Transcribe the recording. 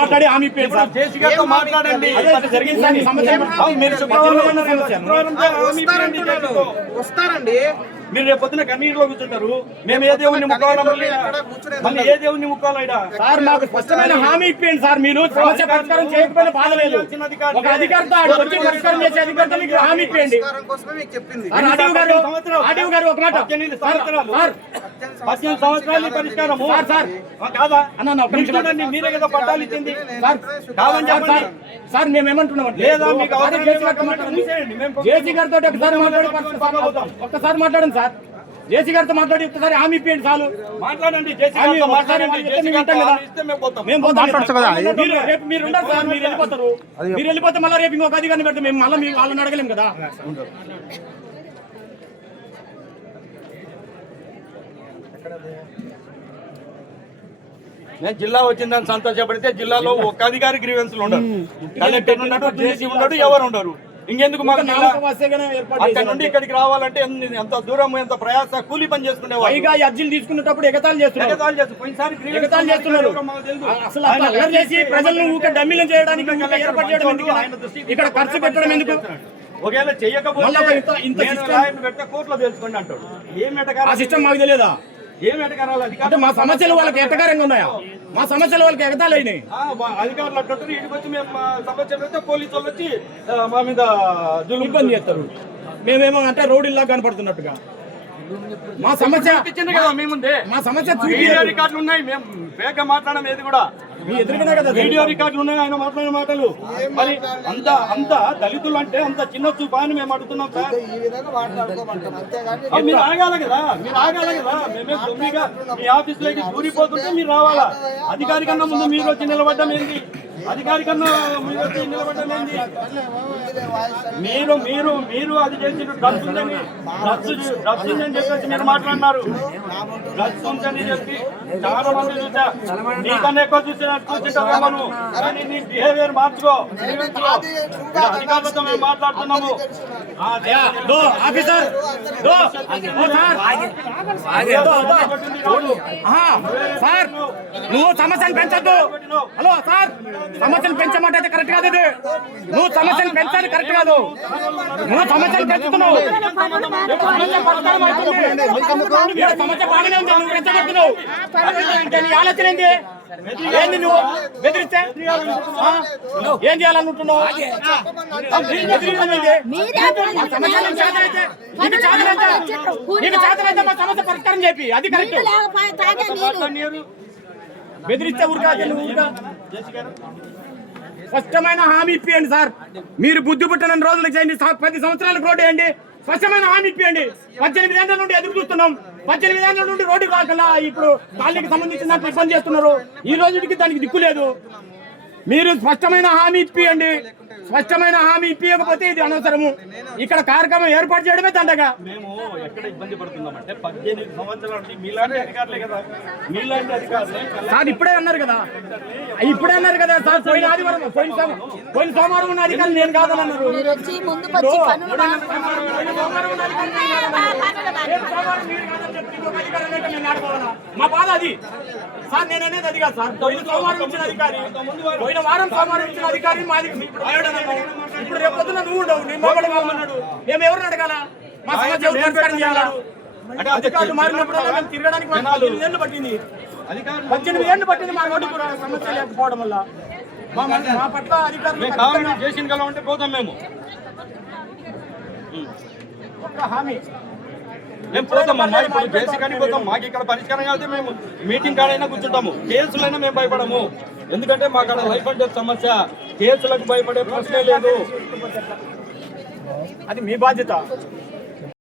మాట్లాడి హామీ జేసీ గారితో మాట్లాడండి. వస్తారండి. మీరు రేపు పొద్దున కన్నీరులో కూర్చుంటారు. మేము ఏ దేవుడిని ముక్కోవాలి, మళ్ళీ ఏ దేవుడిని ముక్కోవాలి? సార్ మాకు స్పష్టమైన హామీ ఇప్పిండి సార్. మీరు సమస్య పరిష్కారం చేయకపోయినా బాధ లేదు. ఒక అధికారితో వచ్చి పరిష్కారం చేసే అధికారితో మీకు హామీ ఇప్పిండి. ఆర్డీఓ గారు ఒక మాట, 18 సంవత్సరాలు పరిష్కారము కాదా అన్న? మీరే కదా పట్టాలు ఇచ్చింది. కాదని చెప్పండి సార్. మేమేమంటున్నాం లేదా మీకు జేసీ గారితో ఒక్కసారి మాట్లాడండి సార్. జేసీ గారితో మాట్లాడి ఒక్కసారి హామీ ఇప్పిండి చాలు. మాట్లాడండి. రేపు మీరు ఉండరు సార్. మీరు వెళ్ళిపోతారు. మీరు వెళ్ళిపోతే మళ్ళీ రేపు ఇంకొక అధికారిని పెడితే మేము మళ్ళీ వాళ్ళని అడగలేం కదా. నేను జిల్లా వచ్చిందని సంతోషపడితే జిల్లాలో ఒక్క అధికారి గ్రీవెన్స్లు ఉండరు. కలెక్టర్ ఉన్నాడు, జేసీ ఉన్నాడు, ఎవరు ఉండరు. ఇంకెందుకు మాకు అక్కడ నుండి ఇక్కడికి రావాలంటే ఎంత దూరం, ఎంత ప్రయాస, కూలీ పని చేసుకునేవాళ్ళు. పైగా అర్జీలు తీసుకునేటప్పుడు ఎగతాళి చేస్తున్నారు. అసలు అల్లరి చేసి ప్రజలను ఊరికే డమ్మీలను చేయడానికి ఏర్పాటు చేయడం ఎందుకు? ఇక్కడ ఖర్చు పెట్టడం ఎందుకు? ఒకవేళ చెయ్యకపోతే కోర్టులో తెలుసుకోండి అంటాడు. ఏం ఆ సిస్టమ్ మాకు తెలియదా? ఏం ఎటకారాలు? అంటే మా సమస్యలు వాళ్ళకి ఎటకారంగా ఉన్నాయా? మా సమస్యలు వాళ్ళకి ఎగతాలు అయినాయి. అధికారులు అట్టుంటారు. ఇటుకు వచ్చి మేము సమస్య పెడితే పోలీసు వాళ్ళు వచ్చి మా మీద ఇబ్బంది చేస్తారు. మేమేమో అంటే రోడ్డులా కనపడుతున్నట్టుగా. మా సమస్య ఇచ్చింది కదా మీ ముందే. మా సమస్య వీడియో రికార్డులు ఉన్నాయి. మేము వేగంగా మాట్లాడడం ఏది కూడా మీ ఎదురుగానే కదా వీడియో రికార్డులు ఉన్నాయి. ఆయన మాట్లాడిన మాటలు మరి అంత దళితులు అంటే అంత చిన్న చూపా అని మేము అడుగుతున్నాం సార్. మీరు ఆగాలి కదా, మీరు ఆగాలి కదా. మేమే దొమ్మిగా మీ ఆఫీసులోకి దూరిపోతుంటే మీరు రావాలా? అధికారి కన్నా ముందు మీరు వచ్చి నిలబడ్డం ఏంటి? అధికారి కన్నా మీరు వచ్చి నిలబడ్డం ఏంటి? మీరు అది చేసి డ్రగ్స్ ఉందని చెప్పేసి మీరు మాట్లాడినారు. డ్రగ్స్ ఉందని చెప్పి చాలా మంది చూసా. నీకన్నా ఎక్కువ చూసింటావేమో నువ్వు. కానీ నీ బిహేవియర్ మార్చుకో. అధికారులతో మేము మాట్లాడుతున్నాము. ఆఫీసర్ సార్, నువ్వు సమస్యను పెంచద్దు. హలో సార్, సమస్యను పెంచమంటే అయితే కరెక్ట్ కాదు. ఇది నువ్వు సమస్యను పెంచాలి, కరెక్ట్ కాదు. నువ్వు సమస్యను పెంచుతున్నావు. సమస్య బాగానే ఉంది, నువ్వు పెంచబడుతున్నావు. నీ ఆలోచన ఏంది? ఏంది నువ్వు బెదిరిస్తే ఏం చేయాలనుకుంటున్నావు? నీకు చేతనైతే మా సమస్య పరిష్కారం చెప్పి అది కరెక్ట్. బెదిరిస్తే ఊరుకా స్పష్టమైన హామీ ఇప్పియండి సార్. మీరు బుద్ధి పుట్టిన రోజులకు చేయండి. 10 సంవత్సరాలకు రోడ్డు వేయండి. స్పష్టమైన హామీ ఇప్పియండి. 18 ఏళ్ల నుండి ఎదురు చూస్తున్నాం. 18 ఏళ్ల నుండి రోడ్డు రాకలా ఇప్పుడు కాలనీకి సంబంధించిన ఇబ్బంది చేస్తున్నారు. ఈ రోజుకి దానికి దిక్కు లేదు. మీరు స్పష్టమైన హామీ ఇప్పియండి. స్పష్టమైన హామీ ఇప్పియకపోతే ఇది అనవసరము. ఇక్కడ కార్యక్రమం ఏర్పాటు చేయడమే దండగా. మేము ఎక్కడ ఇబ్బంది పడుతున్నామంటే 18 సంవత్సరాలు మీలాంటి అధికారులే కదా. మీలాంటి అధికారులే సార్ ఇప్పుడే అన్నారు కదా సార్. పోయిన ఆదివారం పోయిన సోమవారం ఉన్న అధికారులు నేను కాదని అన్నారు. మా బాధ అది సార్. నేను అనేది అది కాదు సార్. పోయిన సోమవారం ఇచ్చిన అధికారి, పోయిన వారం సోమవారం ఇచ్చిన అధికారి మాది. ఇప్పుడు రేపు పొద్దున నువ్వు ఉండవు, నీ మొబైల్ కామన్నాడు. మేము ఎవరిని అడగాల? మా సమస్య పరిష్కారం చేయాలా? అధికారులు మారినప్పుడు మేము తిరగడానికి 18 ఏళ్ళు పట్టింది. 18 ఏళ్ళు పట్టింది మా రోడ్డు సమస్య లేకపోవడం వల్ల. మా పట్ల అధికారులు చేసిన కల ఉంటే పోతాం. మేము ఒక్క హామీ మేము పోతామమ్మా. ఇప్పుడు జేసీ కానీ పోతాం. మాకు ఇక్కడ పరిష్కారం అయితే మేము మీటింగ్ కాడైనా కూర్చుంటాము. కేసులైనా మేము భయపడము. ఎందుకంటే మాకు అక్కడ లైఫ్ అండ్ డెత్ సమస్య. కేసులకు భయపడే ప్రశ్నే లేదు. అది మీ బాధ్యత.